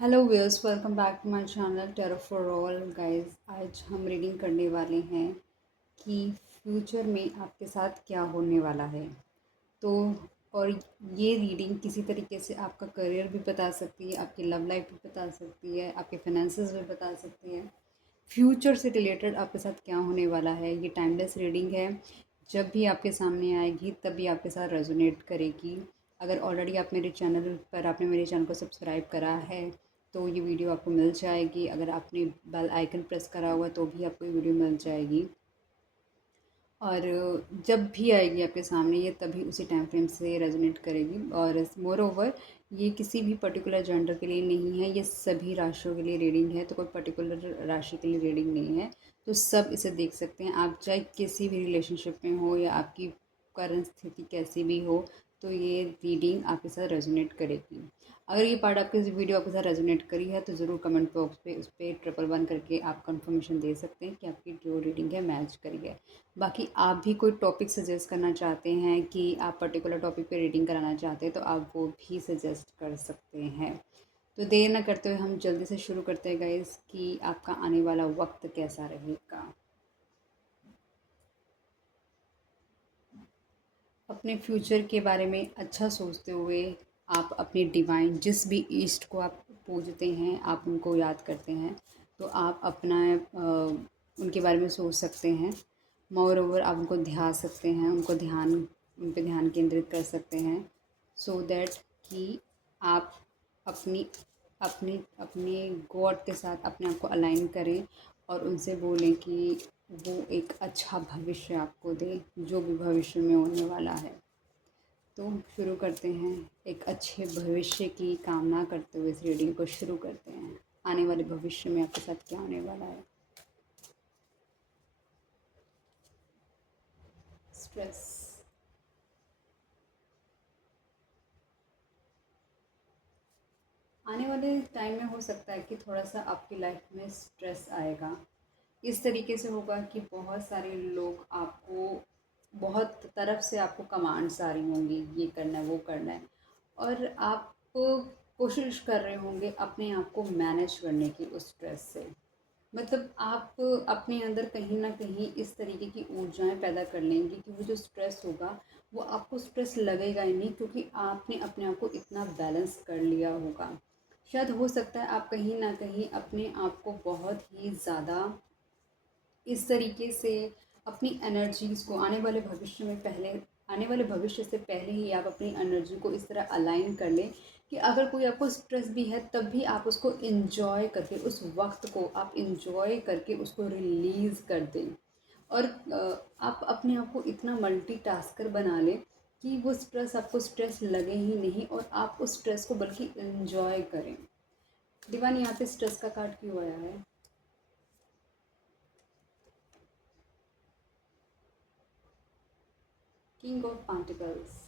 Hello viewers, welcome back to my channel tarot for all guys. आज हम reading करने वाले हैं कि फ्यूचर में आपके साथ क्या होने वाला है। तो और ये रीडिंग किसी तरीके से आपका करियर भी बता सकती है, आपकी लव लाइफ भी बता सकती है, आपके फाइनेंसेस भी बता सकती है। फ्यूचर से रिलेटेड आपके साथ क्या होने वाला है, ये टाइमलेस रीडिंग है। जब भी आपके सामने आएगी तभी आपके साथ रेजोनेट करेगी। अगर ऑलरेडी आप मेरे चैनल पर आपने मेरे चैनल को सब्सक्राइब करा है तो ये वीडियो आपको मिल जाएगी। अगर आपने बेल आइकन प्रेस करा हुआ तो भी आपको ये वीडियो मिल जाएगी। और जब भी आएगी आपके सामने ये तभी उसी टाइम फ्रेम से रेजोनेट करेगी। और मोर ओवर ये किसी भी पर्टिकुलर जेंडर के लिए नहीं है, ये सभी राशियों के लिए रीडिंग है। तो कोई पर्टिकुलर राशि के लिए रीडिंग नहीं है, तो सब इसे देख सकते हैं। आप चाहे किसी भी रिलेशनशिप में हो या आपकी करंट स्थिति कैसी भी हो, तो ये रीडिंग आपके साथ रेजोनेट करेगी। अगर ये पार्ट आपके वीडियो आपके साथ रेजोनेट करी है तो ज़रूर कमेंट बॉक्स पे उस पर 111 करके आप कंफर्मेशन दे सकते हैं कि आपकी जो रीडिंग है मैच करी है। बाकी आप भी कोई टॉपिक सजेस्ट करना चाहते हैं कि आप पर्टिकुलर टॉपिक पे रीडिंग कराना चाहते हैं तो आप वो भी सजेस्ट कर सकते हैं। तो देर ना करते हुए हम जल्दी से शुरू करते हैं गाइस कि आपका आने वाला वक्त कैसा रहेगा। अपने फ्यूचर के बारे में अच्छा सोचते हुए आप अपने डिवाइन जिस भी ईस्ट को आप पूजते हैं, आप उनको याद करते हैं, तो आप अपना उनके बारे में सोच सकते हैं। मोर ओवर आप उनको ध्यान सकते हैं, उन पे ध्यान केंद्रित कर सकते हैं। सो दैट कि आप अपनी अपनी अपने गॉड के साथ अपने आप को अलाइन करें और उनसे बोलें कि वो एक अच्छा भविष्य आपको दे, जो भी भविष्य में होने वाला है। तो शुरू करते हैं, एक अच्छे भविष्य की कामना करते हुए इस रीडिंग को शुरू करते हैं। आने वाले भविष्य में आपके साथ क्या होने वाला है। स्ट्रेस। आने वाले टाइम में हो सकता है कि थोड़ा सा आपकी लाइफ में स्ट्रेस आएगा। इस तरीके से होगा कि बहुत सारे लोग आपको बहुत तरफ से आपको कमांड्स आ रही होंगी, ये करना है वो करना है, और आप कोशिश कर रहे होंगे अपने आप को मैनेज करने की उस स्ट्रेस से। मतलब आप अपने अंदर कहीं ना कहीं इस तरीके की ऊर्जाएं पैदा कर लेंगे कि वो जो स्ट्रेस होगा वो आपको स्ट्रेस लगेगा ही नहीं, क्योंकि आपने अपने आप को इतना बैलेंस कर लिया होगा। शायद हो सकता है आप कहीं ना कहीं अपने आप को बहुत ही ज़्यादा इस तरीके से अपनी एनर्जीज़ को आने वाले भविष्य से पहले ही आप अपनी एनर्जी को इस तरह अलाइन कर लें कि अगर कोई आपको स्ट्रेस भी है तब भी आप उसको इंजॉय करके, उस वक्त को आप इंजॉय करके उसको रिलीज़ कर दें। और आप अपने आप को इतना मल्टीटास्कर बना लें कि वो स्ट्रेस आपको स्ट्रेस लगे ही नहीं और आप उस स्ट्रेस को बल्कि इंजॉय करें। डिवाइन यहाँ पे स्ट्रेस का कार्ड क्यों आया है? King of pentacles.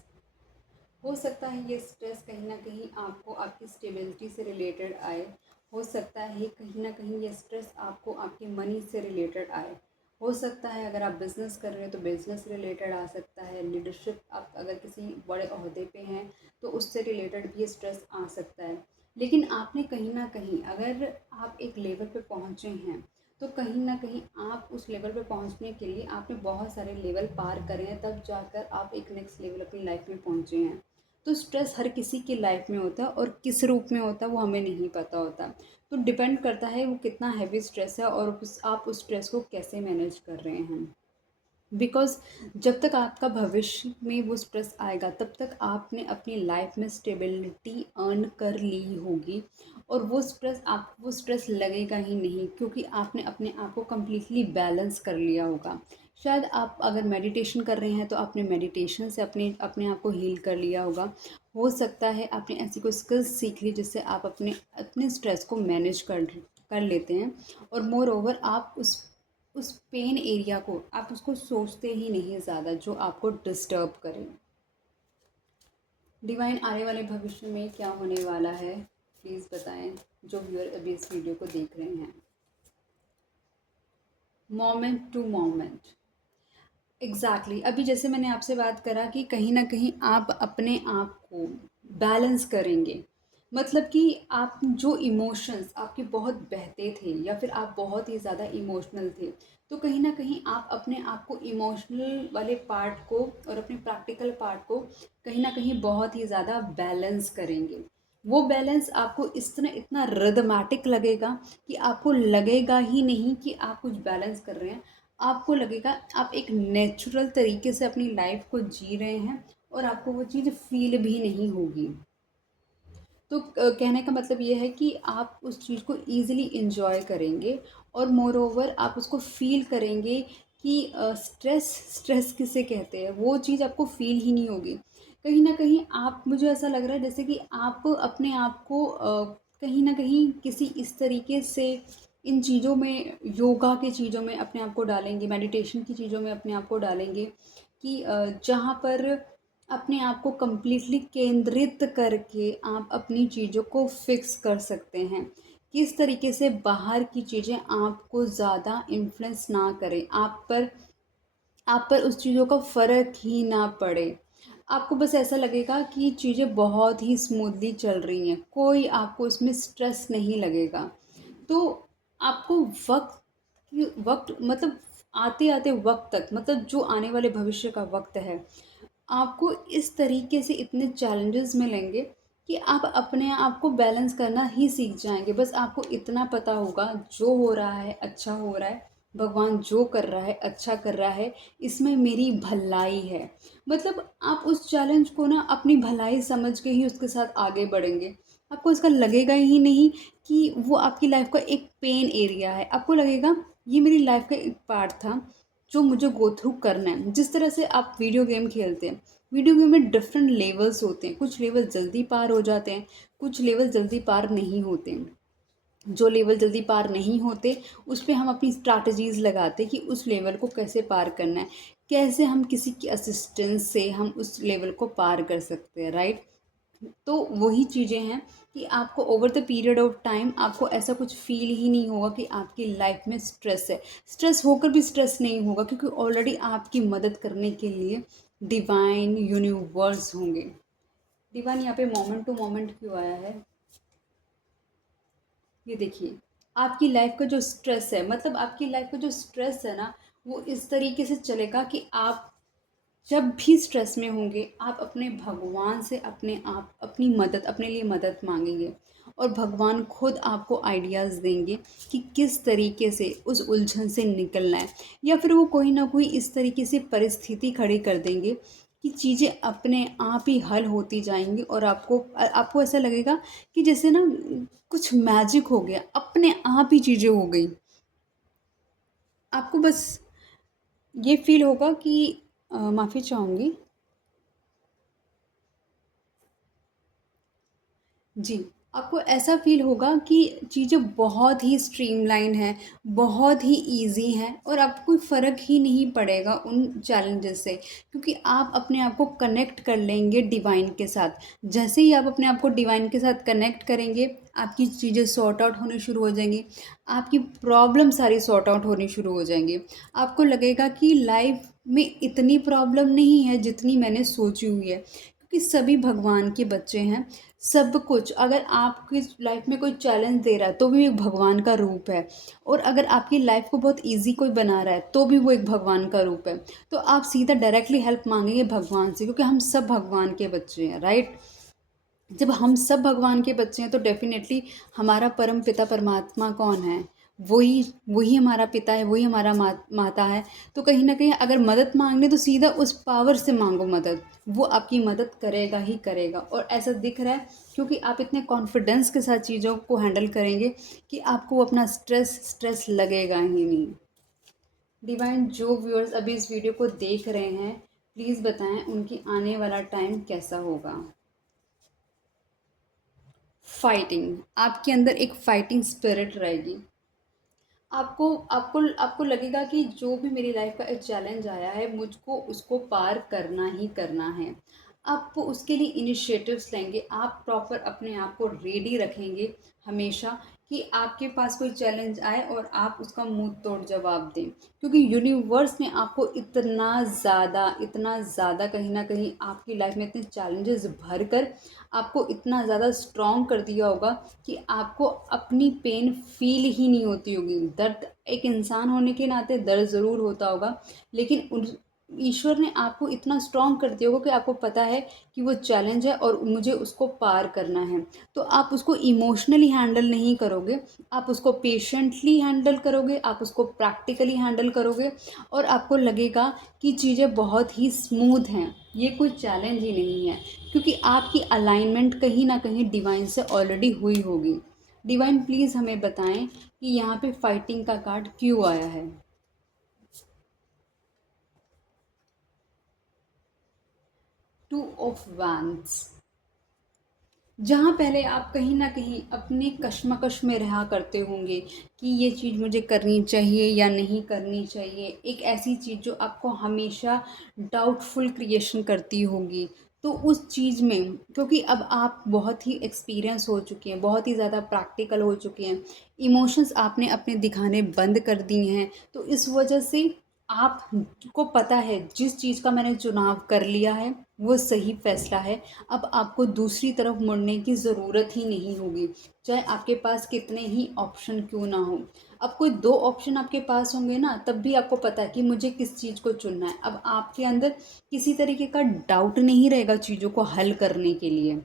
हो सकता है ये स्ट्रेस कहीं ना कहीं आपको आपकी स्टेबिलिटी से रिलेटेड आए। हो सकता है कहीं ना कहीं ये स्ट्रेस आपको आपकी मनी से रिलेटेड आए। हो सकता है अगर आप बिज़नेस कर रहे हो तो बिज़नेस रिलेटेड आ सकता है। लीडरशिप, आप अगर किसी बड़े ओहदे पे हैं तो उससे रिलेटेड भी स्ट्रेस आ सकता है। लेकिन आपने कहीं ना कहीं, अगर आप एक लेवल पे पहुँचे हैं तो कहीं ना कहीं आप उस लेवल पे पहुंचने के लिए आपने बहुत सारे लेवल पार करे हैं, तब जाकर आप एक नेक्स्ट लेवल अपनी लाइफ में पहुंचे हैं। तो स्ट्रेस हर किसी की लाइफ में होता है और किस रूप में होता है वो हमें नहीं पता होता। तो डिपेंड करता है वो कितना हैवी स्ट्रेस है और आप उस स्ट्रेस को कैसे मैनेज कर रहे हैं। बिकॉज़ जब तक आपका भविष्य में वो स्ट्रेस आएगा तब तक आपने अपनी लाइफ में स्टेबिलिटी अर्न कर ली होगी और वो स्ट्रेस लगेगा ही नहीं, क्योंकि आपने अपने आप को कम्प्लीटली बैलेंस कर लिया होगा। शायद आप अगर मेडिटेशन कर रहे हैं तो आपने मेडिटेशन से अपने अपने आप को हील कर लिया होगा। हो सकता है आपने ऐसी कोई स्किल्स सीख ली जिससे आप अपने अपने स्ट्रेस को मैनेज कर लेते हैं। और मोर ओवर आप उस पेन एरिया को आप उसको सोचते ही नहीं ज़्यादा जो आपको डिस्टर्ब करे। डिवाइन आने वाले भविष्य में क्या होने वाला है प्लीज़ बताएं, जो व्यूअर अभी इस वीडियो को देख रहे हैं। Moment to moment. एग्जैक्टली अभी जैसे मैंने आपसे बात करा कि कहीं ना कहीं आप अपने आप को बैलेंस करेंगे। मतलब कि आप जो इमोशंस आपके बहुत बहते थे या फिर आप बहुत ही ज़्यादा इमोशनल थे, तो कहीं न कहीं आप अपने आप को इमोशनल वाले पार्ट को और अपने प्रैक्टिकल पार्ट को कहीं न कहीं बहुत ही ज़्यादा बैलेंस करेंगे। वो बैलेंस आपको इस तरह इतना रिदमैटिक लगेगा कि आपको लगेगा ही नहीं कि आप कुछ बैलेंस कर रहे हैं। आपको लगेगा आप एक नेचुरल तरीके से अपनी लाइफ़ को जी रहे हैं और आपको वो चीज़ फ़ील भी नहीं होगी। तो कहने का मतलब ये है कि आप उस चीज़ को ईज़िली एन्जॉय करेंगे और मोर ओवर आप उसको फ़ील करेंगे कि स्ट्रेस किसे कहते हैं, वो चीज़ आपको फ़ील ही नहीं होगी। कहीं न कहीं आप मुझे ऐसा लग रहा है जैसे कि आप अपने आप को कहीं न कहीं किसी इस तरीके से इन चीज़ों में योगा की चीज़ों में अपने आप को डालेंगे, मेडिटेशन की चीज़ों में अपने आप को डालेंगे कि जहाँ पर अपने आप को कंप्लीटली केंद्रित करके आप अपनी चीज़ों को फिक्स कर सकते हैं। किस तरीके से बाहर की चीज़ें आपको ज़्यादा इन्फ्लुएंस ना करें, आप पर उस चीज़ों का फ़र्क ही ना पड़े। आपको बस ऐसा लगेगा कि चीज़ें बहुत ही स्मूथली चल रही हैं, कोई आपको इसमें स्ट्रेस नहीं लगेगा। तो आपको वक़्त मतलब आते-आते वक़्त तक, मतलब जो आने वाले भविष्य का वक़्त है, आपको इस तरीके से इतने चैलेंजेस मिलेंगे कि आप अपने आप को बैलेंस करना ही सीख जाएँगे। बस आपको इतना पता होगा जो हो रहा है अच्छा हो रहा है, भगवान जो कर रहा है अच्छा कर रहा है, इसमें मेरी भलाई है। मतलब आप उस चैलेंज को ना अपनी भलाई समझ के ही उसके साथ आगे बढ़ेंगे। आपको इसका लगेगा ही नहीं कि वो आपकी लाइफ़ का एक पेन एरिया है। आपको लगेगा ये मेरी लाइफ़ का एक पार्ट था जो मुझे गो थ्रू करना है। जिस तरह से आप वीडियो गेम खेलते हैं, वीडियो गेम में डिफरेंट लेवल्स होते हैं, कुछ लेवल जल्दी पार हो जाते हैं, कुछ लेवल जल्दी पार नहीं होते हैं। जो लेवल जल्दी पार नहीं होते उस पे हम अपनी स्ट्रैटेजीज़ लगाते हैं कि उस लेवल को कैसे पार करना है, कैसे हम किसी की असिस्टेंस से हम उस लेवल को पार कर सकते हैं, राइट? तो वही चीज़ें हैं कि आपको over the period of time आपको ऐसा कुछ फ़ील ही नहीं होगा कि आपकी लाइफ में स्ट्रेस है। स्ट्रेस होकर भी स्ट्रेस नहीं होगा क्योंकि ऑलरेडी आपकी मदद करने के लिए डिवाइन यूनिवर्स होंगे। डिवाइन यहाँ पे मोमेंट टू मोमेंट क्यों आया है? ये देखिए, आपकी लाइफ का जो स्ट्रेस है, मतलब आपकी लाइफ का जो स्ट्रेस है ना, वो इस तरीके से चलेगा कि आप जब भी स्ट्रेस में होंगे आप अपने भगवान से अपनी मदद, अपने लिए मदद मांगेंगे और भगवान खुद आपको आइडियाज़ देंगे कि किस तरीके से उस उलझन से निकलना है, या फिर वो कोई ना कोई इस तरीके से परिस्थिति खड़ी कर देंगे कि चीज़ें अपने आप ही हल होती जाएंगी और आपको ऐसा लगेगा कि जैसे ना कुछ मैजिक हो गया, अपने आप ही चीज़ें हो गई। आपको बस ये फील होगा कि माफ़ी चाहूँगी। जी, आपको ऐसा फ़ील होगा कि चीज़ें बहुत ही स्ट्रीमलाइन हैं, बहुत ही ईज़ी हैं और आपको कोई फ़र्क ही नहीं पड़ेगा उन चैलेंजेस से, क्योंकि आप अपने आप को कनेक्ट कर लेंगे डिवाइन के साथ। जैसे ही आप अपने आप को डिवाइन के साथ कनेक्ट करेंगे, आपकी चीज़ें सॉर्ट आउट होनी शुरू हो जाएँगी, आपकी प्रॉब्लम सारी सॉर्ट आउट होनी शुरू हो जाएँगी। आपको लगेगा कि लाइफ़ में इतनी प्रॉब्लम नहीं है जितनी मैंने सोची हुई है, क्योंकि सभी भगवान के बच्चे हैं। सब कुछ, अगर आपकी लाइफ में कोई चैलेंज दे रहा है तो भी एक भगवान का रूप है, और अगर आपकी लाइफ को बहुत इजी कोई बना रहा है तो भी वो एक भगवान का रूप है। तो आप सीधा डायरेक्टली हेल्प मांगेंगे भगवान से, क्योंकि हम सब भगवान के बच्चे हैं, राइट? जब हम सब भगवान के बच्चे हैं तो डेफिनेटली हमारा परम पिता परमात्मा कौन है? वही वही हमारा पिता है, वही हमारा माता है। तो कहीं ना कहीं अगर मदद मांगने तो सीधा उस पावर से मांगो मदद, वो आपकी मदद करेगा ही करेगा। और ऐसा दिख रहा है क्योंकि आप इतने कॉन्फिडेंस के साथ चीज़ों को हैंडल करेंगे कि आपको अपना स्ट्रेस लगेगा ही नहीं। डिवाइन, जो व्यूअर्स अभी इस वीडियो को देख रहे हैं, प्लीज़ बताएं उनकी आने वाला टाइम कैसा होगा। फाइटिंग, आपके अंदर एक फाइटिंग स्पिरिट रहेगी। आपको आपको आपको लगेगा कि जो भी मेरी लाइफ का एक चैलेंज आया है मुझको उसको पार करना ही करना है। आप उसके लिए इनिशिएटिव्स लेंगे, आप प्रॉपर अपने आप को रेडी रखेंगे हमेशा कि आपके पास कोई चैलेंज आए और आप उसका मुंह तोड़ जवाब दें, क्योंकि यूनिवर्स ने आपको इतना ज़्यादा कहीं ना कहीं आपकी लाइफ में इतने चैलेंजेस भर कर आपको इतना ज़्यादा स्ट्रॉन्ग कर दिया होगा कि आपको अपनी पेन फील ही नहीं होती होगी। दर्द, एक इंसान होने के नाते दर्द ज़रूर होता होगा, लेकिन ईश्वर ने आपको इतना स्ट्रॉन्ग कर दिया होगा कि आपको पता है कि वो चैलेंज है और मुझे उसको पार करना है। तो आप उसको इमोशनली हैंडल नहीं करोगे, आप उसको पेशेंटली हैंडल करोगे, आप उसको प्रैक्टिकली हैंडल करोगे और आपको लगेगा कि चीज़ें बहुत ही स्मूथ हैं, ये कोई चैलेंज ही नहीं है, क्योंकि आपकी अलाइनमेंट कहीं ना कहीं डिवाइन से ऑलरेडी हुई होगी। डिवाइन प्लीज़ हमें बताएं कि यहाँ पे फाइटिंग का कार्ड क्यों आया है। टू ऑफ वैंड्स, जहाँ पहले आप कहीं न कहीं अपने कश्मकश में रहा करते होंगे कि ये चीज़ मुझे करनी चाहिए या नहीं करनी चाहिए, एक ऐसी चीज़ जो आपको हमेशा डाउटफुल क्रिएशन करती होगी, तो उस चीज़ में क्योंकि अब आप बहुत ही एक्सपीरियंस हो चुके हैं, बहुत ही ज़्यादा प्रैक्टिकल हो चुके हैं, इमोशंस आपने अपने दिखाने बंद कर दिए हैं, तो इस वजह से आपको पता है जिस चीज़ का मैंने चुनाव कर लिया है वो सही फैसला है। अब आपको दूसरी तरफ मुड़ने की ज़रूरत ही नहीं होगी, चाहे आपके पास कितने ही ऑप्शन क्यों ना हो। अब कोई दो ऑप्शन आपके पास होंगे ना, तब भी आपको पता है कि मुझे किस चीज़ को चुनना है। अब आपके अंदर किसी तरीके का डाउट नहीं रहेगा चीज़ों को हल करने के लिए,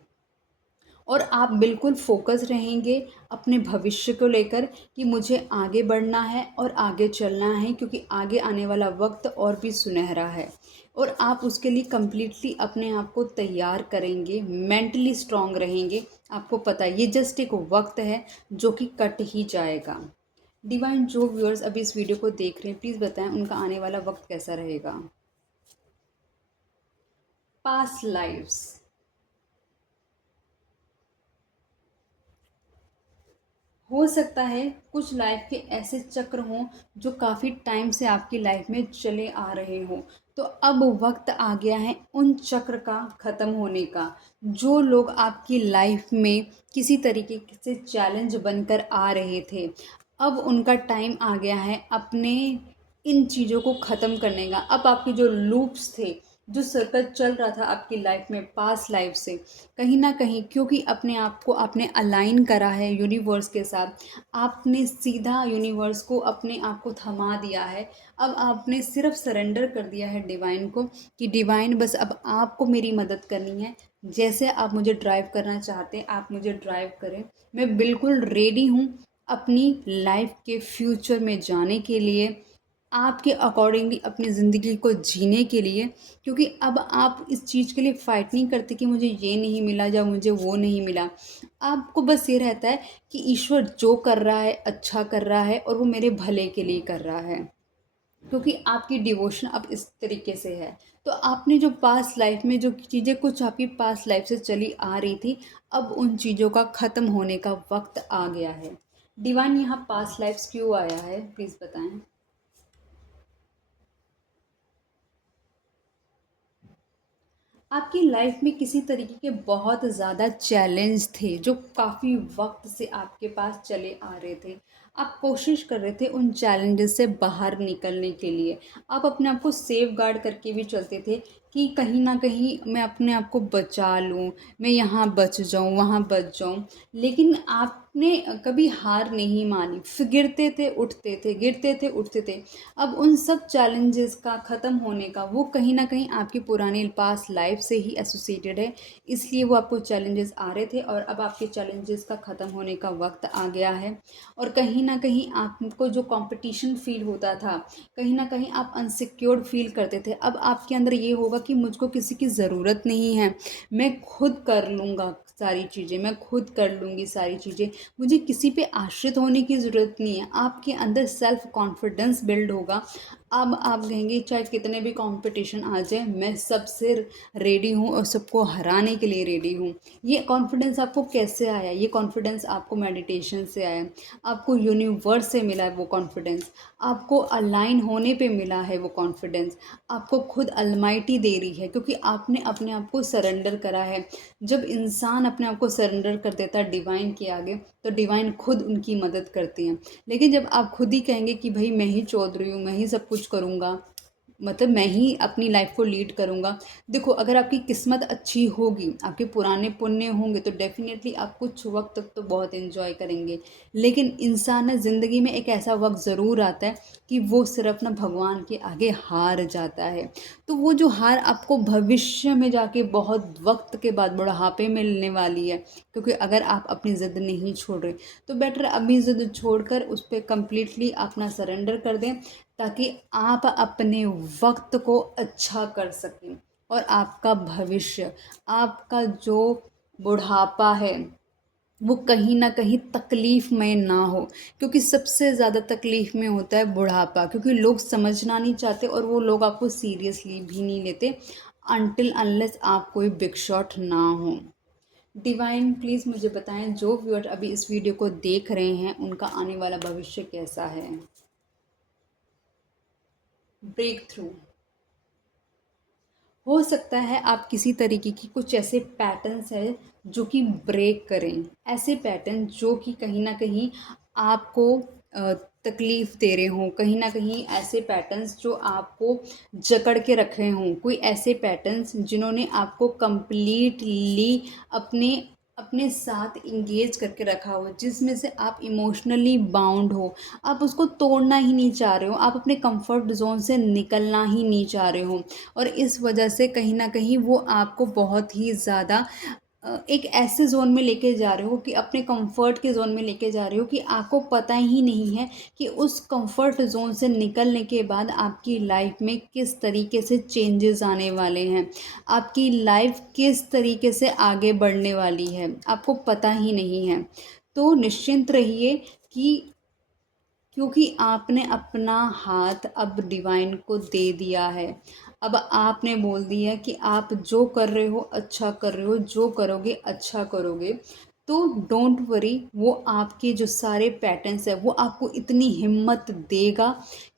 और आप बिल्कुल फोकस रहेंगे अपने भविष्य को लेकर कि मुझे आगे बढ़ना है और आगे चलना है, क्योंकि आगे आने वाला वक्त और भी सुनहरा है, और आप उसके लिए कम्प्लीटली अपने आप को तैयार करेंगे, मेंटली स्ट्रांग रहेंगे। आपको पता है ये जस्ट एक वक्त है जो कि कट ही जाएगा। डिवाइन, जो व्यूअर्स अभी इस वीडियो को देख रहे हैं प्लीज़ बताएं उनका आने वाला वक्त कैसा रहेगा। पास्ट लाइफ्स, हो सकता है कुछ लाइफ के ऐसे चक्र हों जो काफ़ी टाइम से आपकी लाइफ में चले आ रहे हों, तो अब वक्त आ गया है उन चक्र का ख़त्म होने का। जो लोग आपकी लाइफ में किसी तरीके से चैलेंज बनकर आ रहे थे, अब उनका टाइम आ गया है अपने इन चीज़ों को ख़त्म करने का। अब आपके जो लूप्स थे, जो सर्कल चल रहा था आपकी लाइफ में पास्ट लाइफ से, कहीं ना कहीं क्योंकि अपने आप को आपने अलाइन करा है यूनिवर्स के साथ, आपने सीधा यूनिवर्स को अपने आप को थमा दिया है। अब आपने सिर्फ सरेंडर कर दिया है डिवाइन को कि डिवाइन बस अब आपको मेरी मदद करनी है, जैसे आप मुझे ड्राइव करना चाहते हैं आप मुझे ड्राइव करें। मैं बिल्कुल रेडी हूँ अपनी लाइफ के फ्यूचर में जाने के लिए, आपके अकॉर्डिंगली अपनी ज़िंदगी को जीने के लिए, क्योंकि अब आप इस चीज़ के लिए फ़ाइट नहीं करते कि मुझे ये नहीं मिला या मुझे वो नहीं मिला। आपको बस ये रहता है कि ईश्वर जो कर रहा है अच्छा कर रहा है और वो मेरे भले के लिए कर रहा है, क्योंकि आपकी डिवोशन अब इस तरीके से है। तो आपने जो पास्ट लाइफ में जो चीज़ें कुछ आपकी पास्ट लाइफ से चली आ रही थी, अब उन चीज़ों का ख़त्म होने का वक्त आ गया है। डिवाइन, यहाँ पास्ट लाइफ्स क्यों आया है प्लीज़ बताएं। आपकी लाइफ में किसी तरीके के बहुत ज़्यादा चैलेंज थे जो काफ़ी वक्त से आपके पास चले आ रहे थे। आप कोशिश कर रहे थे उन चैलेंजेस से बाहर निकलने के लिए, आप अपने आप को सेफ गार्ड करके भी चलते थे कि कहीं ना कहीं मैं अपने आप को बचा लूँ, मैं यहाँ बच जाऊँ वहाँ बच जाऊँ। लेकिन आपने कभी हार नहीं मानी, फिर गिरते थे उठते थे, गिरते थे उठते थे। अब उन सब चैलेंजेस का ख़त्म होने का वो कहीं ना कहीं आपकी पुरानी पास्ट लाइफ से ही एसोसिएटेड है, इसलिए वो आपको चैलेंजेस आ रहे थे और अब आपके चैलेंजेस का ख़त्म होने का वक्त आ गया है। और कहीं ना कहीं आपको जो कंपटीशन फील होता था, कहीं ना कहीं आप अनसिक्योर्ड फील करते थे, अब आपके अंदर ये होगा कि मुझको किसी की ज़रूरत नहीं है, मैं खुद कर लूँगा सारी चीज़ें, मैं खुद कर लूँगी सारी चीज़ें, मुझे किसी पे आश्रित होने की ज़रूरत नहीं है। आपके अंदर सेल्फ कॉन्फिडेंस बिल्ड होगा, अब आप कहेंगे चाहे कितने भी कंपटीशन आ जाए, मैं सबसे रेडी हूँ और सबको हराने के लिए रेडी हूँ। ये कॉन्फिडेंस आपको कैसे आया? ये कॉन्फिडेंस आपको मेडिटेशन से आया, आपको यूनिवर्स से मिला है वो कॉन्फिडेंस, आपको अलाइन होने पे मिला है वो कॉन्फिडेंस, आपको खुद अलमाइटी दे रही है, क्योंकि आपने अपने आप को सरेंडर करा है। जब इंसान अपने आप को सरेंडर कर देता है डिवाइन के आगे, तो डिवाइन खुद उनकी मदद करती है। लेकिन जब आप खुद ही कहेंगे कि भाई मैं ही चौधरी हूँ, मैं ही सब कुछ करूँगा, मतलब मैं ही अपनी लाइफ को लीड करूँगा। देखो, अगर आपकी किस्मत अच्छी होगी, आपके पुराने पुण्य होंगे, तो डेफिनेटली आप कुछ वक्त तक तो बहुत एंजॉय करेंगे। लेकिन इंसान ज़िंदगी में एक ऐसा वक्त ज़रूर आता है कि वो सिर्फ ना भगवान के आगे हार जाता है। तो वो जो हार आपको भविष्य में जाके बहुत वक्त के बाद बुढ़ापे में मिलने वाली है, क्योंकि अगर आप अपनी ज़िद नहीं छोड़ रहे, तो बेटर अभी ज़िद छोड़कर उस पर कम्प्लीटली अपना सरेंडर कर दें, ताकि आप अपने वक्त को अच्छा कर सकें और आपका भविष्य, आपका जो बुढ़ापा है, वो कहीं ना कहीं तकलीफ़ में ना हो। क्योंकि सबसे ज़्यादा तकलीफ़ में होता है बुढ़ापा, क्योंकि लोग समझना नहीं चाहते और वो लोग आपको सीरियसली भी नहीं लेते, अनटिल अनलेस आप कोई बिग शॉट ना हो। डिवाइन प्लीज़ मुझे बताएं, जो व्यूअर अभी इस वीडियो को देख रहे हैं उनका आने वाला भविष्य कैसा है? Breakthrough. हो सकता है आप किसी तरीके की कुछ ऐसे पैटर्न्स हैं जो कि ब्रेक करें, ऐसे पैटर्न जो कि कहीं ना कहीं आपको तकलीफ़ दे रहे हों, कहीं ना कहीं ऐसे पैटर्न्स जो आपको जकड़ के रखे हों, कोई ऐसे पैटर्न्स जिन्होंने आपको कंप्लीटली अपने अपने साथ इंगेज करके रखा हो, जिसमें से आप इमोशनली बाउंड हो, आप उसको तोड़ना ही नहीं चाह रहे हो, आप अपने कंफर्ट जोन से निकलना ही नहीं चाह रहे हो। और इस वजह से कहीं न कहीं वो आपको बहुत ही ज़्यादा एक ऐसे ज़ोन में लेके जा रहे हो, कि अपने कंफर्ट के ज़ोन में लेके जा रहे हो, कि आपको पता ही नहीं है कि उस कंफर्ट ज़ोन से निकलने के बाद आपकी लाइफ में किस तरीके से चेंजेस आने वाले हैं, आपकी लाइफ किस तरीके से आगे बढ़ने वाली है, आपको पता ही नहीं है। तो निश्चिंत रहिए कि क्योंकि आपने अपना हाथ अब डिवाइन को दे दिया है। अब आपने बोल दिया कि आप जो कर रहे हो अच्छा कर रहे हो, जो करोगे अच्छा करोगे। तो डोंट वरी, वो आपके जो सारे पैटर्न्स है वो आपको इतनी हिम्मत देगा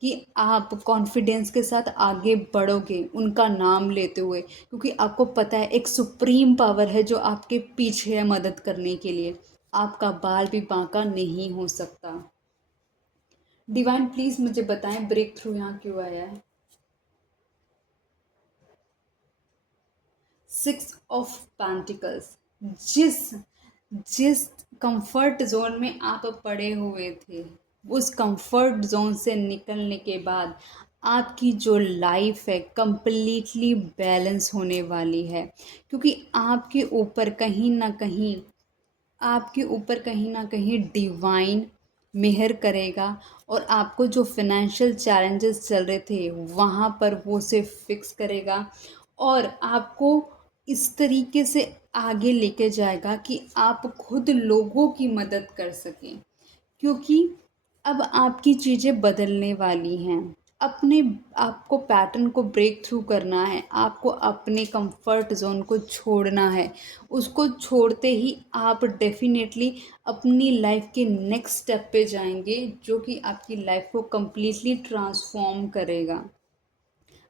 कि आप कॉन्फिडेंस के साथ आगे बढ़ोगे उनका नाम लेते हुए, क्योंकि आपको पता है एक सुप्रीम पावर है जो आपके पीछे है मदद करने के लिए। आपका बाल भी बांका नहीं हो सकता। डिवाइन प्लीज मुझे बताएं, ब्रेक थ्रू यहाँ क्यों आया है? 6 ऑफ पेंटिकल्स। जिस जिस कंफर्ट जोन में आप पड़े हुए थे, उस कंफर्ट जोन से निकलने के बाद आपकी जो लाइफ है कंप्लीटली बैलेंस होने वाली है, क्योंकि आपके ऊपर कहीं ना कहीं डिवाइन मेहर करेगा, और आपको जो फाइनेंशियल चैलेंजेस चल रहे थे वहाँ पर वो से फिक्स करेगा, और आपको इस तरीके से आगे लेके जाएगा कि आप खुद लोगों की मदद कर सकें। क्योंकि अब आपकी चीज़ें बदलने वाली हैं। अपने आपको पैटर्न को ब्रेक थ्रू करना है, आपको अपने कंफर्ट जोन को छोड़ना है। उसको छोड़ते ही आप डेफिनेटली अपनी लाइफ के नेक्स्ट स्टेप पे जाएंगे, जो कि आपकी लाइफ को कंप्लीटली ट्रांसफॉर्म करेगा,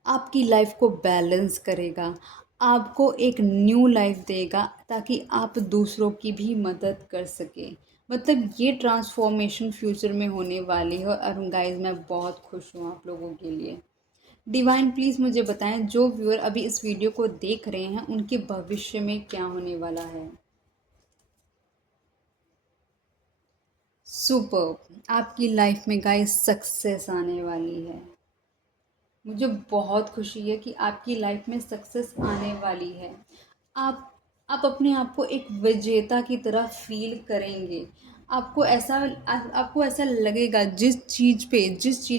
आपकी लाइफ को बैलेंस करेगा, आपको एक न्यू लाइफ देगा, ताकि आप दूसरों की भी मदद कर सकें। मतलब ये ट्रांसफॉर्मेशन फ्यूचर में होने वाली है, और गाइस मैं बहुत खुश हूँ आप लोगों के लिए। डिवाइन प्लीज़ मुझे बताएं, जो व्यूअर अभी इस वीडियो को देख रहे हैं उनके भविष्य में क्या होने वाला है? सुपर, आपकी लाइफ में गाइस सक्सेस आने वाली है। मुझे बहुत खुशी है कि आपकी लाइफ में सक्सेस आने वाली है। आप आप अपने आप को एक विजेता की तरह फील करेंगे। आपको ऐसा लगेगा, जिस चीज़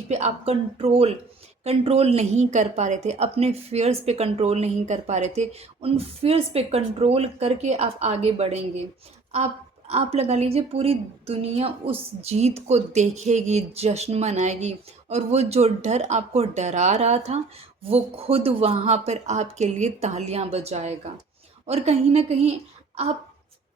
पे आप कंट्रोल नहीं कर पा रहे थे, अपने फियर्स पे कंट्रोल नहीं कर पा रहे थे, उन फियर्स पे कंट्रोल करके आप आगे बढ़ेंगे। आप आप लगा लीजिए पूरी दुनिया उस जीत को देखेगी, जश्न मनाएगी, और वो जो डर आपको डरा रहा था, वो खुद वहाँ पर आपके लिए तालियां बजाएगा। और कहीं न कहीं आप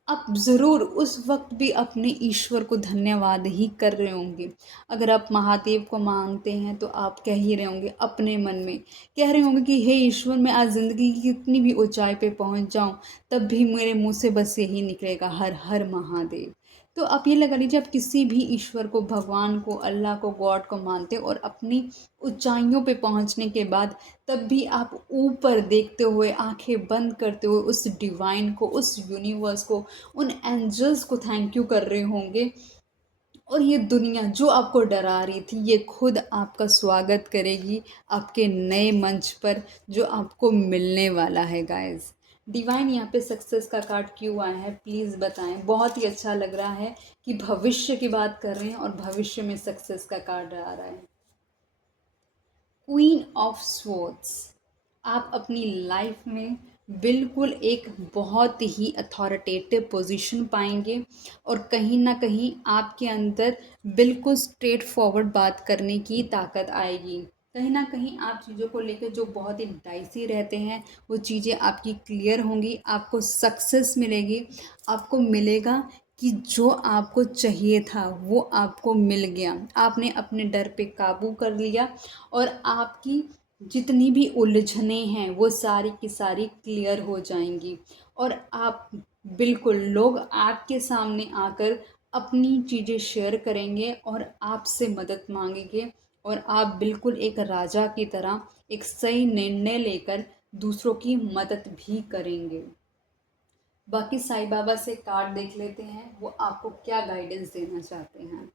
आप ज़रूर उस वक़्त भी अपने ईश्वर को धन्यवाद ही कर रहे होंगे। अगर आप महादेव को मानते हैं तो आप कह ही रहे होंगे अपने मन में, कह रहे होंगे कि हे ईश्वर, मैं आज ज़िंदगी की कितनी भी ऊँचाई पे पहुँच जाऊँ, तब भी मेरे मुँह से बस यही निकलेगा, हर हर महादेव। तो आप ये लगा लीजिए, आप किसी भी ईश्वर को, भगवान को, अल्लाह को, गॉड को मानते हो और अपनी ऊँचाइयों पे पहुँचने के बाद तब भी आप ऊपर देखते हुए, आँखें बंद करते हुए उस डिवाइन को, उस यूनिवर्स को, उन एंजल्स को थैंक यू कर रहे होंगे। और ये दुनिया जो आपको डरा रही थी, ये खुद आपका स्वागत करेगी आपके नए मंच पर, जो आपको मिलने वाला है गाइस। डिवाइन यहाँ पे सक्सेस का कार्ड क्यों आया है, प्लीज़ बताएं। बहुत ही अच्छा लग रहा है कि भविष्य की बात कर रहे हैं और भविष्य में सक्सेस का कार्ड आ रहा है। क्वीन ऑफ स्वॉर्ड्स, आप अपनी लाइफ में बिल्कुल एक बहुत ही अथॉरिटेटिव पोजीशन पाएंगे, और कहीं ना कहीं आपके अंदर बिल्कुल स्ट्रेट फॉरवर्ड बात करने की ताकत आएगी। कहीं ना कहीं आप चीज़ों को लेकर जो बहुत ही डाइसी रहते हैं, वो चीज़ें आपकी क्लियर होंगी, आपको सक्सेस मिलेगी, आपको मिलेगा कि जो आपको चाहिए था वो आपको मिल गया। आपने अपने डर पे काबू कर लिया, और आपकी जितनी भी उलझने हैं वो सारी की सारी क्लियर हो जाएंगी, और आप बिल्कुल, लोग आपके सामने आकर अपनी चीज़ें शेयर करेंगे और आपसे मदद मांगेंगे, और आप बिल्कुल एक राजा की तरह एक सही निर्णय लेकर दूसरों की मदद भी करेंगे। बाकी साईं बाबा से कार्ड देख लेते हैं, वो आपको क्या गाइडेंस देना चाहते हैं।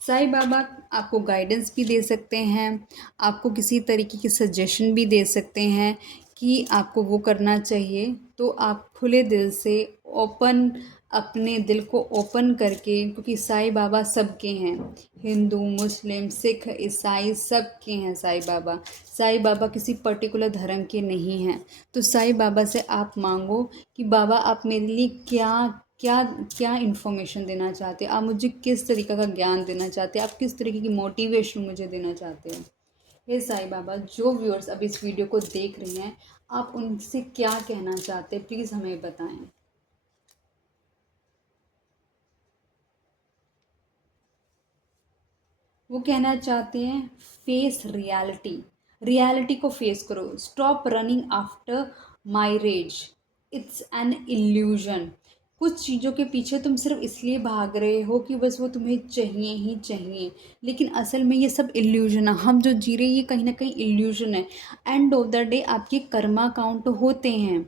साईं बाबा आपको गाइडेंस भी दे सकते हैं, आपको किसी तरीके की सजेशन भी दे सकते हैं कि आपको वो करना चाहिए। तो आप खुले दिल से, ओपन, अपने दिल को ओपन करके, क्योंकि साईं बाबा सबके हैं, हिंदू, मुस्लिम, सिख, ईसाई सबके हैं साईं बाबा। साईं बाबा किसी पर्टिकुलर धर्म के नहीं हैं। तो साईं बाबा से आप मांगो कि बाबा आप मेरे लिए क्या क्या क्या इन्फॉर्मेशन देना चाहते हैं, आप मुझे किस तरीक़े का ज्ञान देना चाहते हैं, आप किस तरीके की मोटिवेशन मुझे देना चाहते हैं। हे साईं बाबा, जो व्यूअर्स अभी इस वीडियो को देख रहे हैं, आप उनसे क्या कहना चाहते हैं, प्लीज़ हमें बताएं। वो कहना चाहते हैं फेस रियलिटी, रियलिटी को फेस करो, stop running after mirage, it's an illusion. कुछ चीज़ों के पीछे तुम सिर्फ इसलिए भाग रहे हो कि बस वो तुम्हें चाहिए ही चाहिए, लेकिन असल में ये सब इल्यूजन है। हम जो जी रहे हैं ये कहीं ना कहीं इल्यूजन है। एंड ऑफ द डे आपके कर्मा काउंट होते हैं।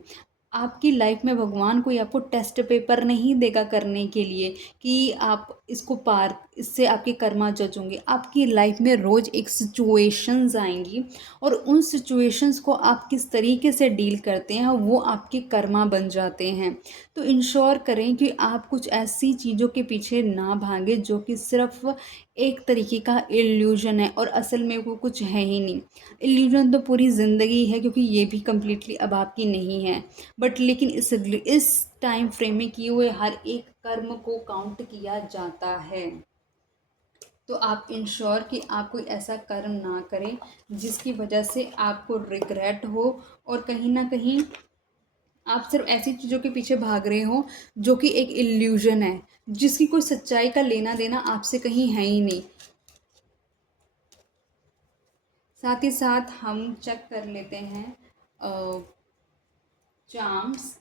आपकी लाइफ में भगवान कोई आपको टेस्ट पेपर नहीं देगा करने के लिए कि आप इसको पार, इससे आपके कर्मा जज होंगे। आपकी लाइफ में रोज़ एक सिचुएशंस आएंगी, और उन सिचुएशंस को आप किस तरीके से डील करते हैं वो आपके कर्मा बन जाते हैं। तो इंश्योर करें कि आप कुछ ऐसी चीज़ों के पीछे ना भागें जो कि सिर्फ एक तरीके का इल्यूजन है, और असल में वो कुछ है ही नहीं। इल्यूजन तो पूरी ज़िंदगी है, क्योंकि ये भी कम्प्लीटली अब आपकी नहीं है, बट लेकिन इस टाइम फ्रेम में किए हुए हर एक कर्म को काउंट किया जाता है। तो आप इंश्योर कि आप कोई ऐसा कर्म ना करें जिसकी वजह से आपको रिग्रेट हो, और कहीं ना कहीं आप सिर्फ ऐसी चीज़ों के पीछे भाग रहे हो जो कि एक इल्यूजन है, जिसकी कोई सच्चाई का लेना देना आपसे कहीं है ही नहीं। साथ ही साथ हम चेक कर लेते हैं चार्म्स,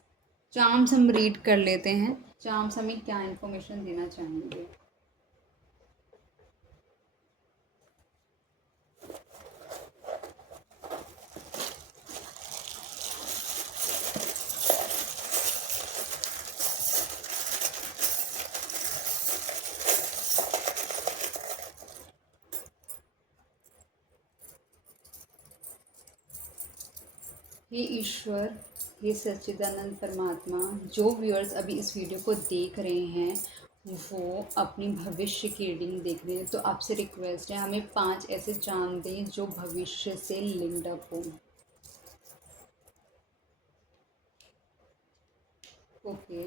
चार्म्स हम रीड कर लेते हैं, चार्म्स हमें क्या इन्फॉर्मेशन देना चाहेंगे। हे ईश्वर, हे सच्चिदानंद परमात्मा, जो व्यूअर्स अभी इस वीडियो को देख रहे हैं वो अपनी भविष्य की रीडिंग देख रहे हैं, तो आपसे रिक्वेस्ट है हमें 5 ऐसे चांद दें जो भविष्य से लिंक्ड अप हो। ओके।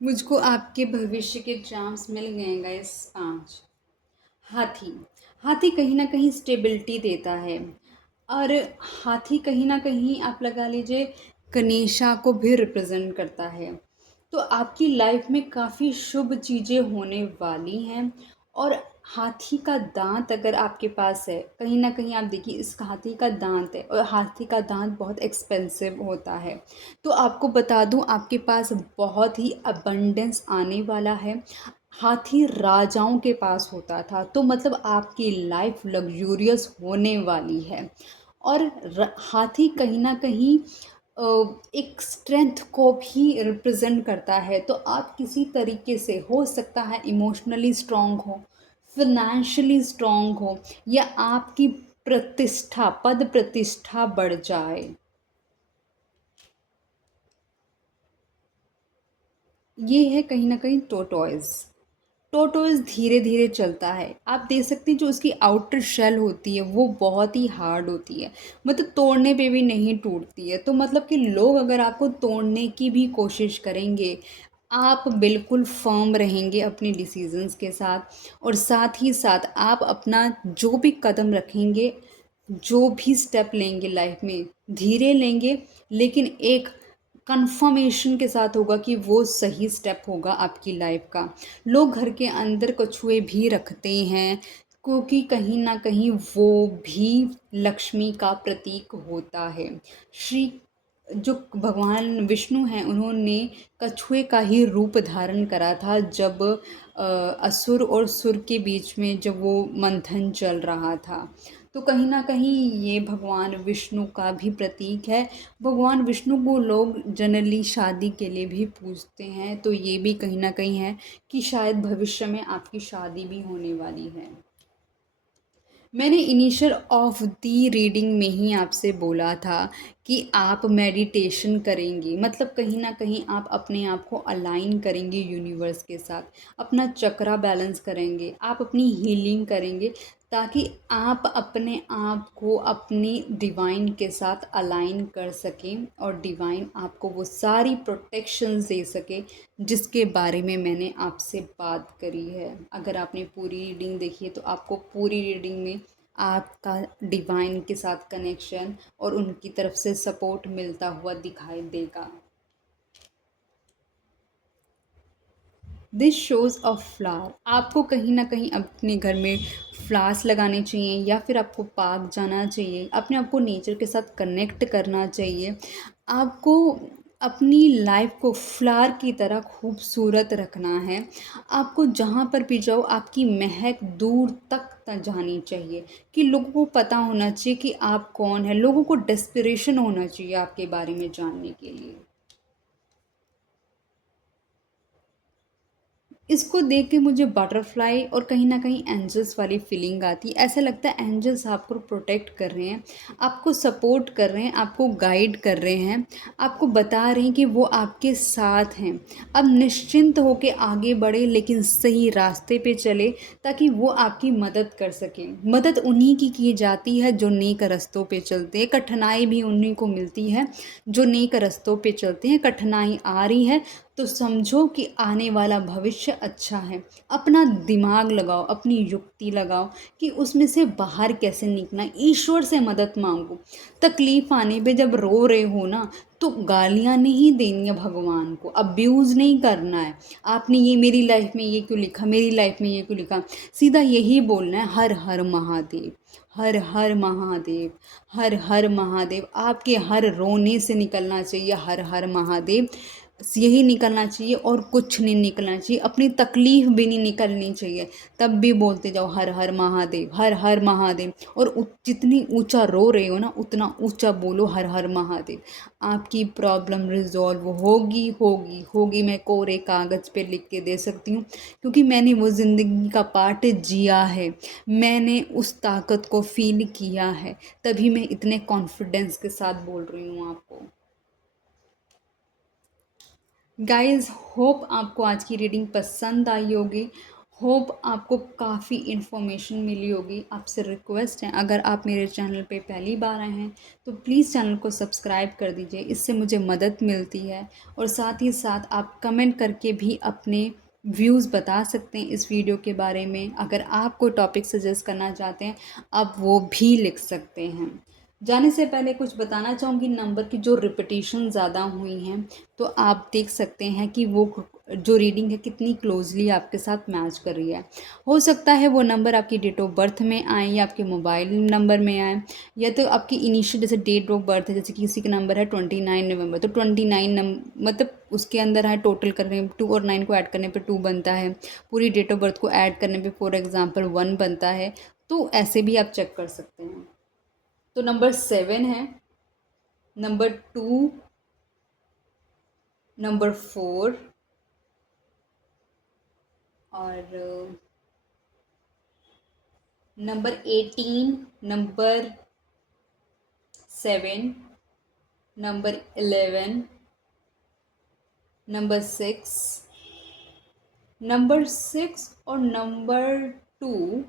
मुझको आपके भविष्य के चार्म्स मिल गए गाइस 5। हाथी। हाथी कहीं न कहीं स्टेबिलिटी देता है। और हाथी कहीं न कहीं आप लगा लीजिए गणेशा को भी रिप्रेज़ेंट करता है। तो आपकी लाइफ़ में काफ़ी शुभ चीज़ें होने वाली हैं। और हाथी का दाँत अगर आपके पास है, कहीं न कहीं आप देखिए इस हाथी का दाँत है और हाथी का दाँत बहुत एक्सपेंसिव होता है। तो आपको बता दूँ आपके पास बहुत ही अबंडेंस आने वाला है। हाथी राजाओं के पास होता था, तो मतलब आपकी लाइफ लग्जूरियस होने वाली है। और हाथी कहीं ना कहीं एक स्ट्रेंथ को भी रिप्रेजेंट करता है। तो आप किसी तरीके से हो सकता है इमोशनली स्ट्रांग हो, फिनेंशियली स्ट्रांग हो, या आपकी प्रतिष्ठा पद प्रतिष्ठा बढ़ जाए। ये है कहीं ना कहीं टोटॉइज। टोटोइज़ धीरे-धीरे चलता है। आप देख सकते हैं जो उसकी आउटर शेल होती है वो बहुत ही हार्ड होती है। मतलब तोड़ने पे भी नहीं टूटती है। तो मतलब कि लोग अगर आपको तोड़ने की भी कोशिश करेंगे, आप बिल्कुल फ़र्म रहेंगे अपने डिसीज़न्स के साथ। और साथ ही साथ आप अपना जो भी कदम रखेंगे, जो भी स्टेप लेंगे लाइफ़ में, धीरे लेंगे, लेकिन एक कन्फर्मेशन के साथ होगा कि वो सही स्टेप होगा आपकी लाइफ का। लोग घर के अंदर कछुए भी रखते हैं, क्योंकि कहीं न कहीं वो भी लक्ष्मी का प्रतीक होता है। श्री जो भगवान विष्णु हैं उन्होंने कछुए का ही रूप धारण करा था जब असुर और सुर के बीच में जब वो मंथन चल रहा था। तो कहीं न कहीं ये भगवान विष्णु का भी प्रतीक है। भगवान विष्णु को लोग जनरली शादी के लिए भी पूजते हैं। तो ये भी कहीं न कहीं है कि शायद भविष्य में आपकी शादी भी होने वाली है। मैंने इनिशियल ऑफ दी रीडिंग में ही आपसे बोला था कि आप मेडिटेशन करेंगी, मतलब कहीं ना कहीं आप अपने आप को अलाइन करेंगे यूनिवर्स के साथ, अपना चक्रा बैलेंस करेंगे, आप अपनी हीलिंग करेंगे, ताकि आप अपने आप को अपनी डिवाइन के साथ अलाइन कर सकें और डिवाइन आपको वो सारी प्रोटेक्शंस दे सके जिसके बारे में मैंने आपसे बात करी है। अगर आपने पूरी रीडिंग देखी है तो आपको पूरी रीडिंग में आपका डिवाइन के साथ कनेक्शन और उनकी तरफ से सपोर्ट मिलता हुआ दिखाई देगा। This shows a flower. आपको कहीं ना कहीं अपने घर में फ्लावर्स लगाने चाहिए, या फिर आपको पार्क जाना चाहिए, अपने आप को नेचर के साथ कनेक्ट करना चाहिए। आपको अपनी लाइफ को फ्लावर की तरह खूबसूरत रखना है। आपको जहाँ पर भी जाओ आपकी महक दूर तक जानी चाहिए, कि लोगों को पता होना चाहिए कि आप कौन है, लोगों को डेस्पिरेशन होना चाहिए आपके बारे में जानने के लिए। इसको देख के मुझे बटरफ्लाई और कहीं न कहीं एंजल्स वाली फीलिंग आती है। ऐसा लगता है एंजल्स आपको प्रोटेक्ट कर रहे हैं, आपको सपोर्ट कर रहे हैं, आपको गाइड कर रहे हैं, आपको बता रहे हैं कि वो आपके साथ हैं। अब निश्चिंत होके आगे बढ़े, लेकिन सही रास्ते पे चले, ताकि वो आपकी मदद कर सकें। मदद उन्हीं की जाती है जो नेक रास्तों पे चलते हैं। कठिनाई भी उन्हीं को मिलती है जो नेक रास्तों पे चलते हैं। कठिनाई आ रही है तो समझो कि आने वाला भविष्य अच्छा है। अपना दिमाग लगाओ, अपनी युक्ति लगाओ कि उसमें से बाहर कैसे निकलना। ईश्वर से मदद मांगो। तकलीफ आने पे जब रो रहे हो ना, तो गालियाँ नहीं देनी है भगवान को, अब्यूज़ नहीं करना है। आपने ये मेरी लाइफ में ये क्यों लिखा, मेरी लाइफ में ये क्यों लिखा। सीधा यही बोलना है, हर हर महादेव, हर हर महादेव, हर हर महादेव। आपके हर रोने से निकलना चाहिए हर हर महादेव। यही निकलना चाहिए और कुछ नहीं निकलना चाहिए, अपनी तकलीफ भी नहीं निकलनी चाहिए। तब भी बोलते जाओ हर हर महादेव, हर हर महादेव। और जितनी ऊंचा रो रहे हो ना उतना ऊंचा बोलो हर हर महादेव। आपकी प्रॉब्लम रिजॉल्व होगी होगी होगी, मैं कोरे कागज़ पे लिख के दे सकती हूँ, क्योंकि मैंने वो ज़िंदगी का पार्ट जिया है, मैंने उस ताकत को फील किया है, तभी मैं इतने कॉन्फिडेंस के साथ बोल रही हूँ आपको। गाइस, होप आपको आज की रीडिंग पसंद आई होगी, होप आपको काफ़ी इन्फॉर्मेशन मिली होगी। आपसे रिक्वेस्ट है, अगर आप मेरे चैनल पे पहली बार आए हैं तो प्लीज़ चैनल को सब्सक्राइब कर दीजिए, इससे मुझे मदद मिलती है। और साथ ही साथ आप कमेंट करके भी अपने व्यूज़ बता सकते हैं इस वीडियो के बारे में। अगर आप कोई टॉपिक सजेस्ट करना चाहते हैं आप वो भी लिख सकते हैं। जाने से पहले कुछ बताना चाहूँगी, नंबर की जो रिपीटेशन ज़्यादा हुई हैं तो आप देख सकते हैं कि वो जो रीडिंग है कितनी क्लोजली आपके साथ मैच कर रही है। हो सकता है वो नंबर आपकी डेट ऑफ बर्थ में आए या आपके मोबाइल नंबर में आए, या तो आपकी इनिशियल जैसे डेट ऑफ बर्थ है, जैसे किसी का नंबर है 29 नवंबर, तो 29 मतलब उसके अंदर है टोटल करने 2 और 9 को ऐड करने पे 2 बनता है, पूरी डेट ऑफ बर्थ को ऐड करने पे फॉर एग्जांपल 1 बनता है। तो ऐसे भी आप चेक कर सकते हैं। तो नंबर 7 है, नंबर 2, नंबर 4 और नंबर 18, नंबर 7, नंबर 11, नंबर 6 और नंबर 2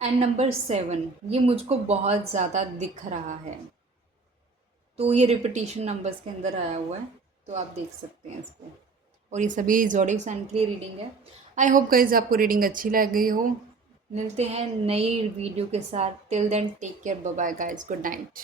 एंड नंबर 7, ये मुझको बहुत ज़्यादा दिख रहा है। तो ये रिपीटिशन नंबर्स के अंदर आया हुआ है, तो आप देख सकते हैं इसको। और ये सभी ज़ोडिएक साइन के लिए रीडिंग है। आई होप गाइस आपको रीडिंग अच्छी लगी हो। मिलते हैं नई वीडियो के साथ। Till then take care, bye bye guys, good night.